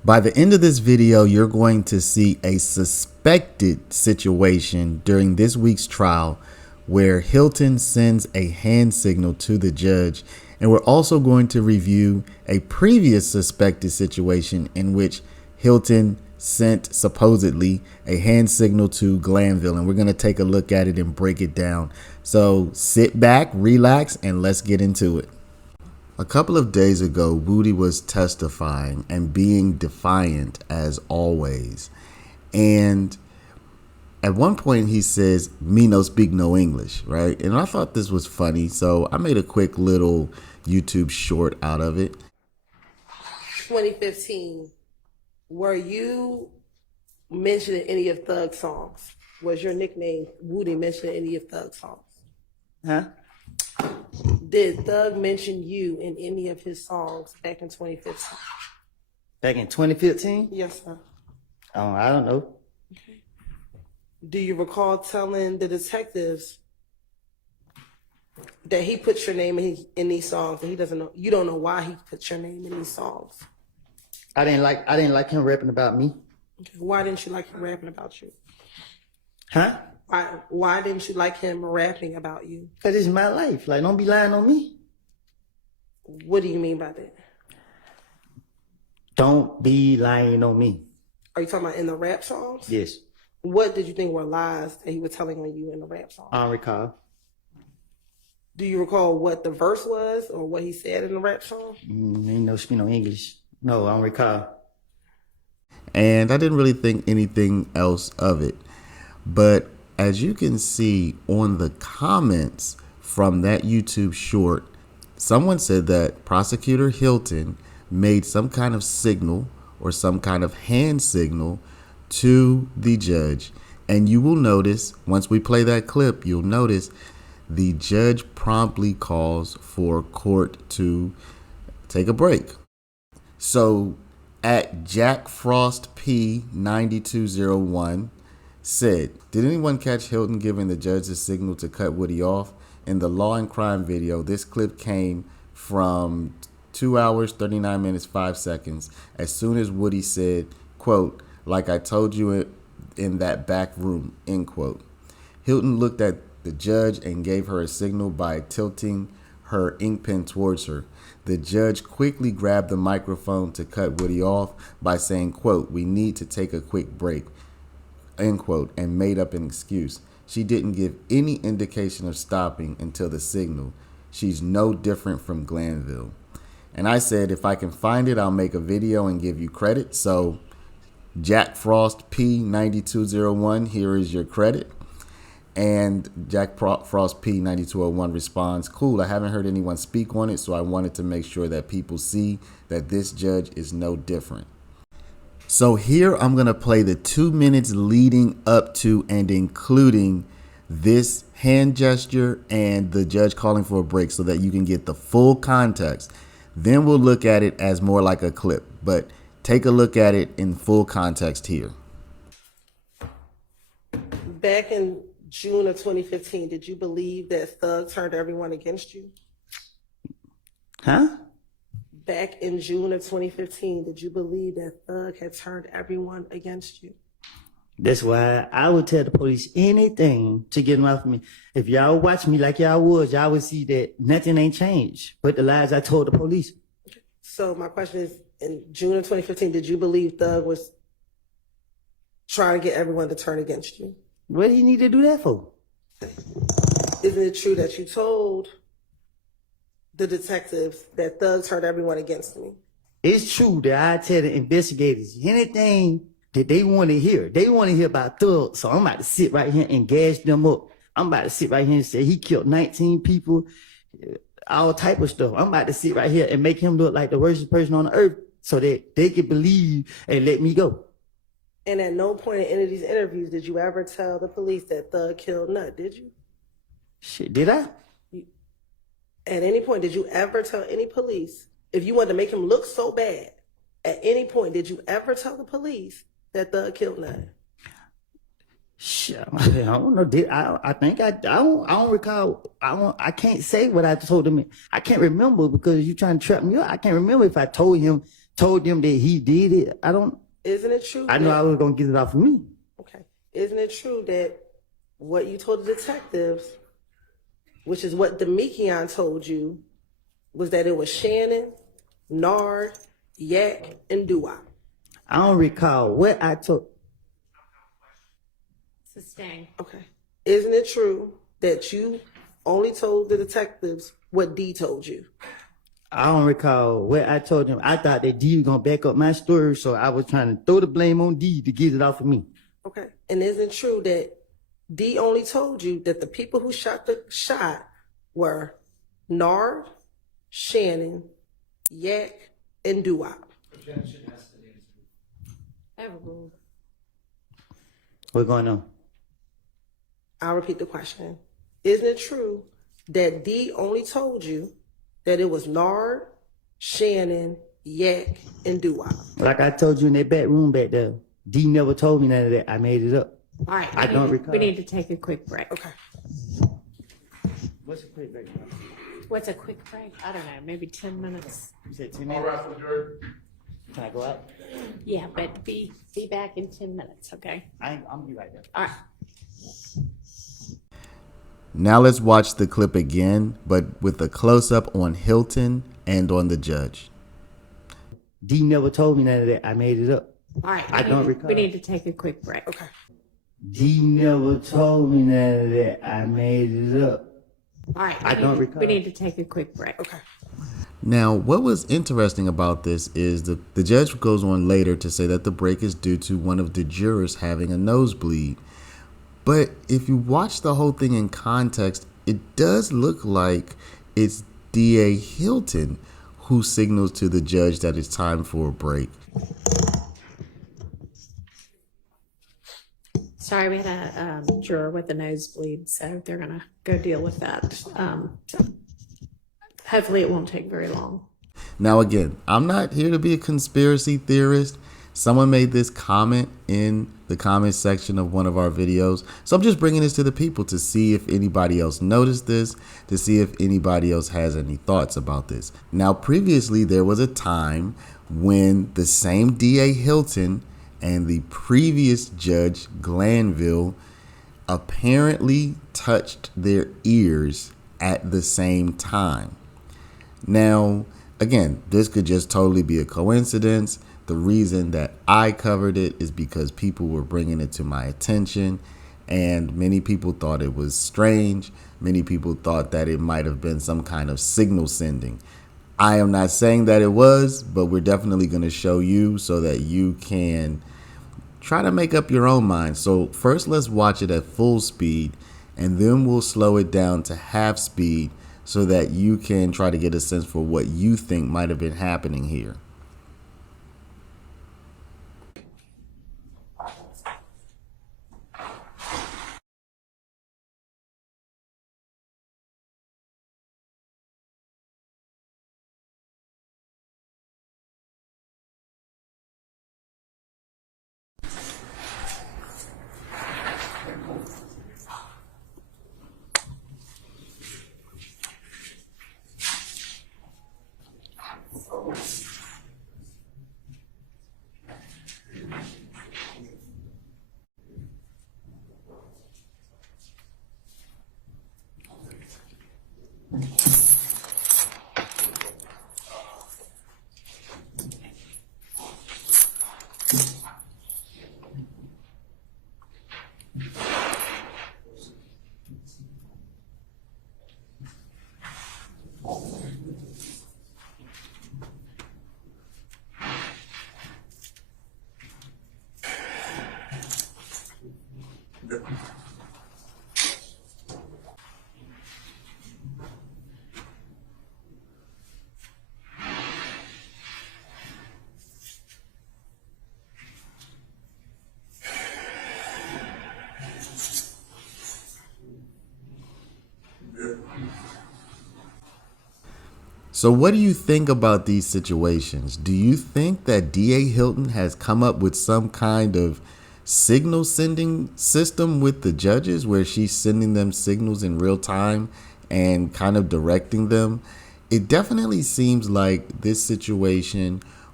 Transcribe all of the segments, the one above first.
By the end of this video, you're going to see a suspected situation during this week's trial where Hylton sends a hand signal to the judge, and we're also going to review a previous suspected situation in which Hylton sent supposedly a hand signal to Glanville, and we're going to take a look at it and break it down. So sit back, relax, and let's get into it. A couple of days ago, Woody was testifying and being defiant as always. And at one point he says, "Me no speak no English," right? And I thought this was funny, so I made a quick little YouTube short out of it. 2015, were you mentioning any of Thug's songs? Was your nickname Woody mentioned in any of Thug's songs? Huh? Did Thug mention you in any of his songs back in 2015? Back in 2015? Yes, sir. I don't know. Okay. Do you recall telling the detectives that he put your name in these songs and he doesn't know, you don't know why he put your name in these songs? I didn't like him rapping about me. Okay. Why didn't you like him rapping about you? Huh? Why didn't you like him rapping about you? Because it's my life. Like, don't be lying on me. What do you mean by that? Don't be lying on me. Are you talking about in the rap songs? Yes. What did you think were lies that he was telling on you in the rap song? I don't recall. Do you recall what the verse was or what he said in the rap song? Ain't no speak no English. No, I don't recall. And I didn't really think anything else of it. But as you can see on the comments from that YouTube short, someone said that Prosecutor Hylton made some kind of signal or some kind of hand signal to the judge. And you will notice, once we play that clip, you'll notice the judge promptly calls for court to take a break. So at Jack Frost P 9201 said, "Did anyone catch Hylton giving the judge a signal to cut Woody off? In the Law and Crime video, this clip came from 2 hours, 39 minutes, 5 seconds. As soon as Woody said, quote, 'like I told you in that back room,' end quote. Hylton looked at the judge and gave her a signal by tilting her ink pen towards her. The judge quickly grabbed the microphone to cut Woody off by saying, quote, 'We need to take a quick break,' end quote, and made up an excuse. She didn't give any indication of stopping until the signal. She's no different from Glanville." And I said, if I can find it, I'll make a video and give you credit. So Jack Frost P 9201, here is your credit. And Jack Frost P 9201 responds, "Cool, I haven't heard anyone speak on it, so I wanted to make sure that people see that this judge is no different." So here I'm going to play the 2 minutes leading up to and including this hand gesture and the judge calling for a break so that you can get the full context. Then we'll look at it as more like a clip, but take a look at it in full context here. Back in June of 2015, did you believe that Thug turned everyone against you? Huh? Back in June of 2015, did you believe that Thug had turned everyone against you? That's why I would tell the police anything to get them off me. If y'all watch me like y'all was, y'all would see that nothing ain't changed but the lies I told the police. So my question is, in June of 2015, did you believe Thug was trying to get everyone to turn against you? What do you need to do that for? Isn't it true that you told the detectives that Thug turned everyone against me? It's true that I tell the investigators anything that they want to hear. They want to hear about Thug, so I'm about to sit right here and gas them up. I'm about to sit right here and say he killed 19 people, all type of stuff. I'm about to sit right here and make him look like the worst person on the earth so that they can believe and let me go. And at no point in any of these interviews did you ever tell the police that Thug killed Nut, did you? Shit, did I? At any point, did you ever tell any police, if you wanted to make him look so bad, at any point did you ever tell the police that Thug killed Nut? Shit, I don't know. I think I don't recall. I can't say what I told him. I can't remember because you trying to trap me up. I can't remember if I told told them that he did it. Isn't it true? I know I was gonna get it off of me. Okay. Isn't it true that what you told the detectives, which is what Demekion told you, was that it was Shannon, Nard, Yak, and Doo-Wop? I don't recall what I told. Sustain. Okay. Isn't it true that you only told the detectives what D told you? I don't recall what I told them. I thought that D was gonna back up my story, so I was trying to throw the blame on D to get it off of me. Okay. And isn't it true that D only told you that the people who shot the shot were Nard, Shannon, Yak, and Doo-Wop? Overruled. What's going on? I'll repeat the question. Isn't it true that D only told you that it was Nard, Shannon, Yak, and Doo-Wop? Like I told you in that back room back there, D never told me none of that. I made it up. All right. I don't recall. We need to take a quick break. Okay. What's a quick break? What's a quick break? I don't know, maybe 10 minutes. You said 10 minutes? Can I go out? Yeah, but be back in 10 minutes, okay? I'm gonna be right there. All right. Now let's watch the clip again, but with a close-up on Hylton and on the judge. D never told me none of that. I made it up. All right. I don't recall. We need to take a quick break. Okay. D never told me none of that. I made it up. All right. I don't recall. We need to take a quick break. Okay. Now, what was interesting about this is the judge goes on later to say that the break is due to one of the jurors having a nosebleed. But if you watch the whole thing in context, it does look like it's DA Hylton who signals to the judge that it's time for a break. Sorry, we had a juror with a nosebleed, so they're going to go deal with that. Hopefully it won't take very long. Now, again, I'm not here to be a conspiracy theorist. Someone made this comment in the comment section of one of our videos. So I'm just bringing this to the people to see if anybody else noticed this, to see if anybody else has any thoughts about this. Now, previously, there was a time when the same DA Hylton and the previous Judge Glanville apparently touched their ears at the same time. Now, again, this could just totally be a coincidence. The reason that I covered it is because people were bringing it to my attention, and many people thought it was strange. Many people thought that it might have been some kind of signal sending. I am not saying that it was, but we're definitely going to show you so that you can try to make up your own mind. So first, let's watch it at full speed, and then we'll slow it down to half speed so that you can try to get a sense for what you think might have been happening here. So what do you think about these situations? Do you think that DA Hylton has come up with some kind of signal sending system with the judges where she's sending them signals in real time and kind of directing them? It definitely seems like this situation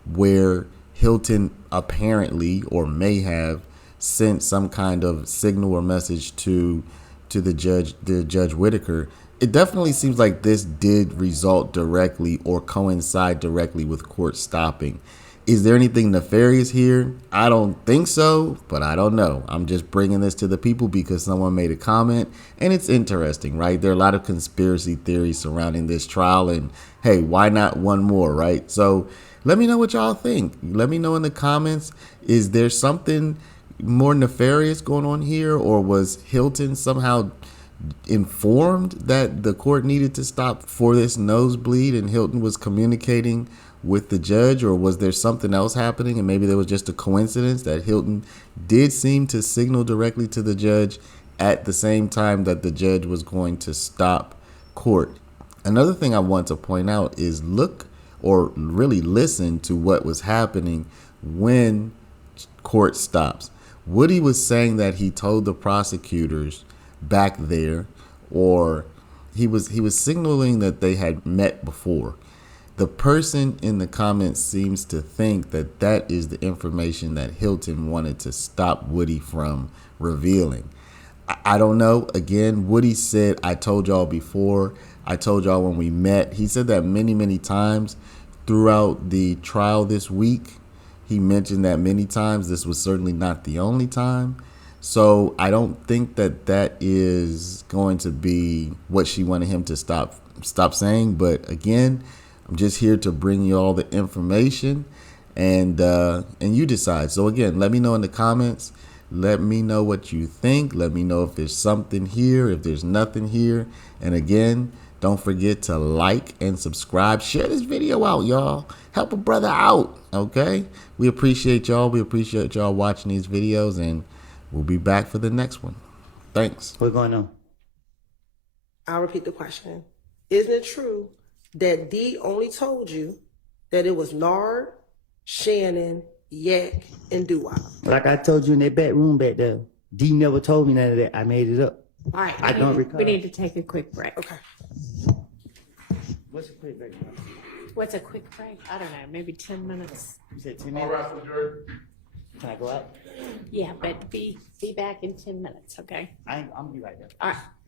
where Hylton apparently or may have sent some kind of signal or message to the Judge Whitaker. It definitely seems like this did result directly or coincide directly with court stopping. Is there anything nefarious here? I don't think so, but I don't know. I'm just bringing this to the people because someone made a comment, and it's interesting, right? There are a lot of conspiracy theories surrounding this trial, and hey, why not one more, right? So let me know what y'all think. Let me know in the comments. Is there something more nefarious going on here, or was Hylton somehow informed that the court needed to stop for this nosebleed and Hylton was communicating with the judge, or was there something else happening and maybe there was just a coincidence that Hylton did seem to signal directly to the judge at the same time that the judge was going to stop court? Another thing I want to point out is look or really listen to what was happening when court stops. Woody was saying that he told the prosecutors back there, or he was signaling that they had met before. The person in the comments seems to think that that is the information that Hylton wanted to stop Woody from revealing. I don't know. Again, Woody said, I told y'all before. I told y'all when we met. He said that many, many times throughout the trial this week. He mentioned that many times. This was certainly not the only time. So I don't think that that is going to be what she wanted him to stop saying. But again, I'm just here to bring you all the information, and you decide. So again, let me know in the comments. Let me know what you think. Let me know if there's something here, if there's nothing here. And again, don't forget to like and subscribe. Share this video out, y'all. Help a brother out, okay? We appreciate y'all. We appreciate y'all watching these videos, and we'll be back for the next one. Thanks. What's going on? I'll repeat the question. Isn't it true that D only told you that it was Nard, Shannon, Yak, and Doo-Wop? Like I told you in that back room back there, D never told me none of that. I made it up. All right. I don't recall. We need to take a quick break. Okay. What's a quick break? What's a quick break? I don't know. Maybe 10 minutes. You said 10 minutes? Can I go out? Yeah, but be back in 10 minutes, okay? I'm gonna be right there. All right.